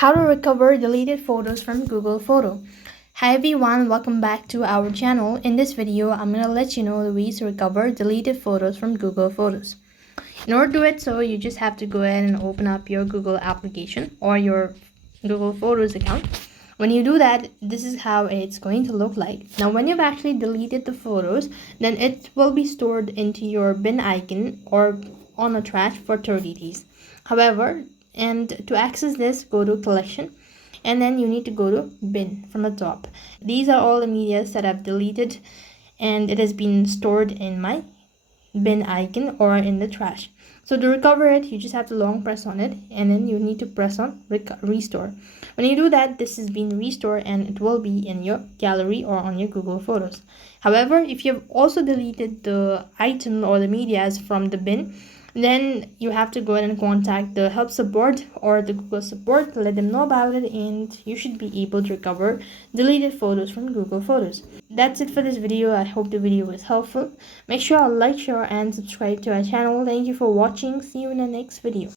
How to recover deleted photos from Google Photo. Hi everyone, welcome back to our channel. In this video, I'm going to let you know the ways to recover deleted photos from Google Photos. In order to do it, so you just have to go ahead and open up your Google application or your Google Photos account. When you do that, this is how it's going to look like. Now, when you've actually deleted the photos, then it will be stored into your bin icon or on a trash for 30 days. However, and to access this, go to collection and then you need to go to bin from the top. These are all the medias that I've deleted and it has been stored in my bin icon or in the trash. So to recover it, you just have to long press on it and then you need to press on restore. When you do that, this has been restored and it will be in your gallery or on your Google Photos. However, if you have also deleted the item or the medias from the bin, then you have to go ahead and contact the help support or the Google support, let them know about it, and you should be able to recover deleted photos from Google Photos. That's it for this video. I hope the video was helpful. Make sure to like, share and subscribe to our channel. Thank you for watching. See you in the next video.